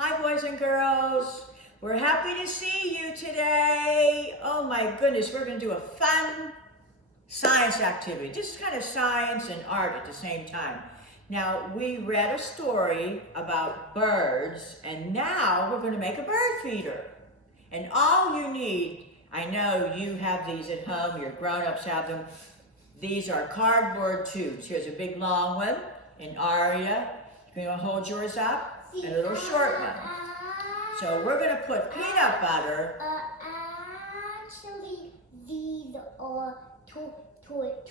Hi, boys and girls. We're happy to see you today. Oh my goodness, we're going to do a fun science activity. Just kind of science and art at the same time. Now, we read a story about birds, and now we're going to make a bird feeder. And all you need, I know you have these at home, your grown-ups have them. These are cardboard tubes. Here's a big long one, and Aria, you want to hold yours up? And a little short one. So we're going to put peanut butter. Actually, these are toilet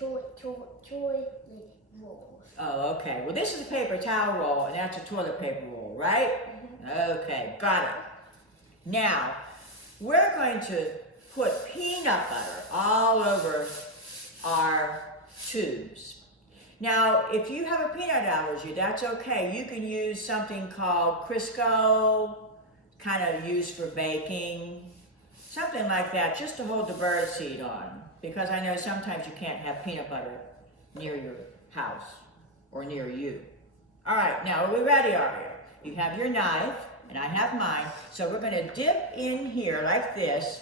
rolls. Oh, okay. Well, this is a paper towel roll, and that's a toilet paper roll, right? Okay, got it. Now, we're going to put peanut butter all over our tubes. Now, if you have a peanut allergy, that's okay. You can use something called Crisco, kind of used for baking, something like that, just to hold the bird seed on. Because I know sometimes you can't have peanut butter near your house or near you. All right, now are we ready, Aria? You have your knife, and I have mine. So we're gonna dip in here like this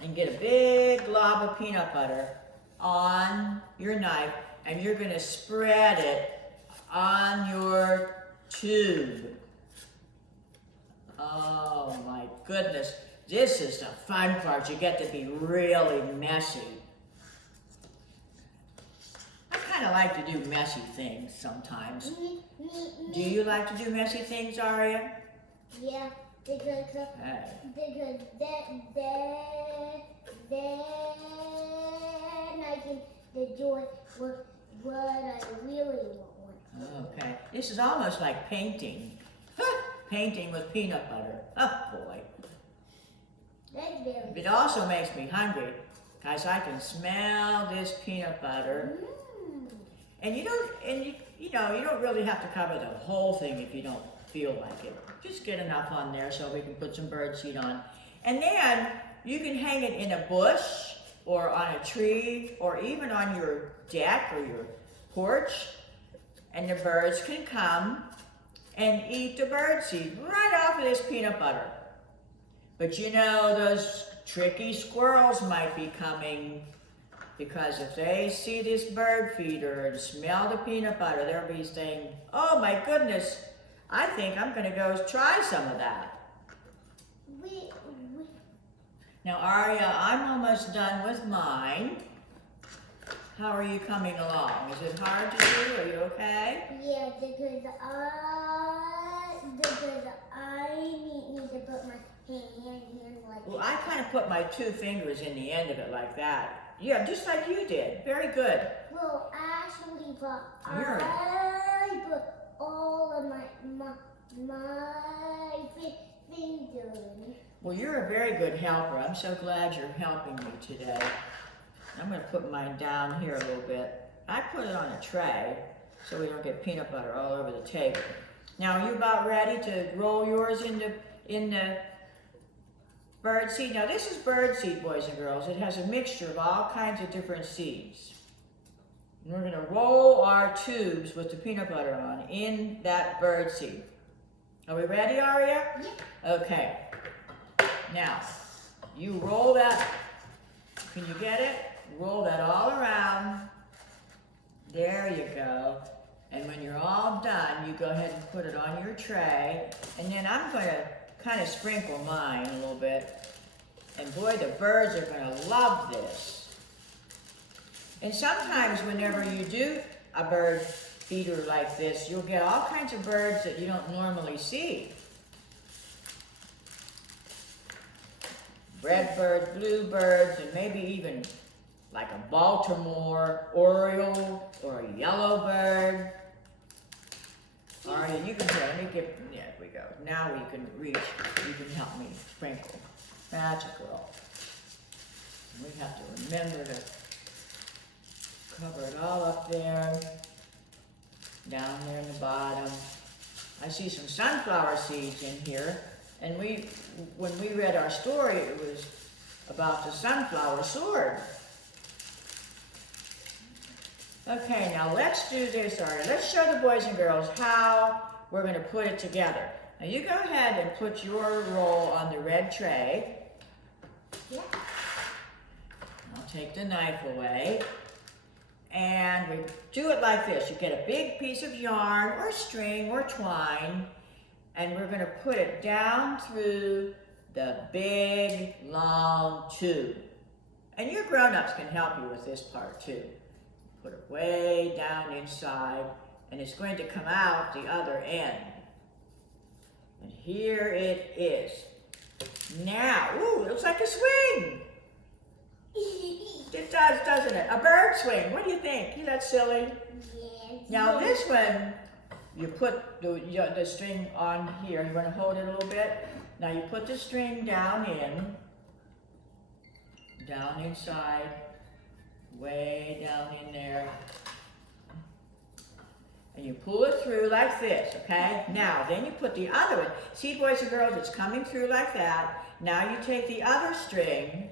and get a big glob of peanut butter on your knife, and you're gonna spread it on your tube. Oh my goodness, this is the fun part. You get to be really messy. I kind of like to do messy things sometimes. Do you like to do messy things, Aria? Yeah, because then I can enjoy what I really want. Okay, this is almost like painting. Painting with peanut butter. Oh boy. That's very It also makes me hungry because I can smell this peanut butter. And you don't really have to cover the whole thing if you don't feel like it. Just get enough on there so we can put some birdseed on. And then you can hang it in a bush or on a tree or even on your deck or your porch, and the birds can come and eat the birdseed right off of this peanut butter. But you know, those tricky squirrels might be coming, because if they see this bird feeder and smell the peanut butter, they'll be saying, oh my goodness, I think I'm gonna go try some of that. Now Aria, I'm almost done with mine. How are you coming along? Is it hard to do? Are you okay? Yeah, because I need to put my hand in like. Well, I kind of put my 2 fingers in the end of it like that. Yeah, just like you did. Very good. Well, actually, but You're I put all of my fingers. Well, you're a very good helper. I'm so glad you're helping me today. I'm going to put mine down here a little bit. I put it on a tray so we don't get peanut butter all over the table. Now, are you about ready to roll yours in the bird seed? Now, this is bird seed, boys and girls. It has a mixture of all kinds of different seeds. And we're going to roll our tubes with the peanut butter on in that bird seed. Are we ready, Aria? Yeah. Okay. Now, you roll that. Can you get it? Roll that all around. There you go. And when you're all done, you go ahead and put it on your tray. And then I'm going to kind of sprinkle mine a little bit. And boy, the birds are going to love this. And sometimes whenever you do a bird feeder like this, you'll get all kinds of birds that you don't normally see. Red birds, blue birds, and maybe even like a Baltimore Oriole or a yellow bird. All right, you can let me give, yeah, there we go. Now we can reach, you can help me sprinkle. That's a girl. We have to remember to cover it all up there, down there in the bottom. I see some sunflower seeds in here. And when we read our story, it was about the sunflower sword. Okay, now let's do this, Artie. Let's show the boys and girls how we're going to put it together. Now you go ahead and put your roll on the red tray. Yeah. I'll take the knife away. And we do it like this. You get a big piece of yarn or string or twine, and we're gonna put it down through the big, long tube. And your grown-ups can help you with this part too. Put it way down inside, and it's going to come out the other end. And here it is. Now, ooh, it looks like a swing. It does, doesn't it? A bird swing. What do you think? Isn't that silly? Yes. Now this one, you put the string on here. You want to hold it a little bit? Now you put the string down inside, way down in there. And you pull it through like this, okay? Now, then you put the other one. See, boys and girls, it's coming through like that. Now you take the other string.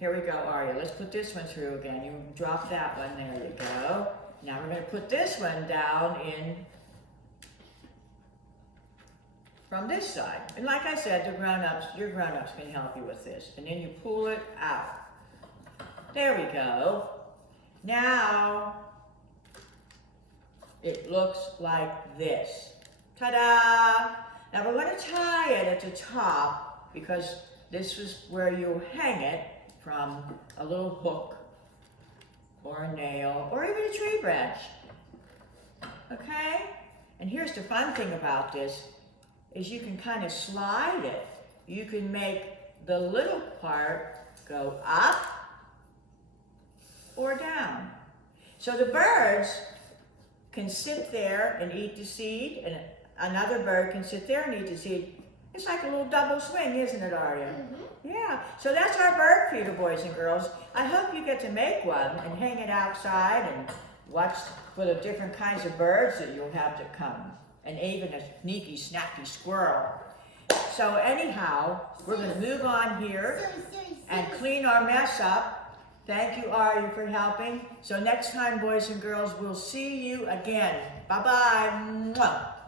Here we go, Aria. Let's put this one through again. You drop that one. There you go. Now we're going to put this one down in from this side. And like I said, your grown-ups can help you with this. And then you pull it out. There we go. Now it looks like this. Ta-da! Now we're going to tie it at the top because this is where you hang it from a little hook or a nail or even a tree branch. Okay? And here's the fun thing about this is you can kind of slide it. You can make the little part go up or down. So the birds can sit there and eat the seed, and another bird can sit there and eat the seed. It's like a little double swing, isn't it, Aria? Mm-hmm. Yeah, so that's our bird feeder, boys and girls. I hope you get to make one and hang it outside and watch for the different kinds of birds that you'll have to come, and even a sneaky, snappy squirrel. So anyhow, we're gonna move on here and clean our mess up. Thank you, Aria, for helping. So next time, boys and girls, we'll see you again. Bye-bye.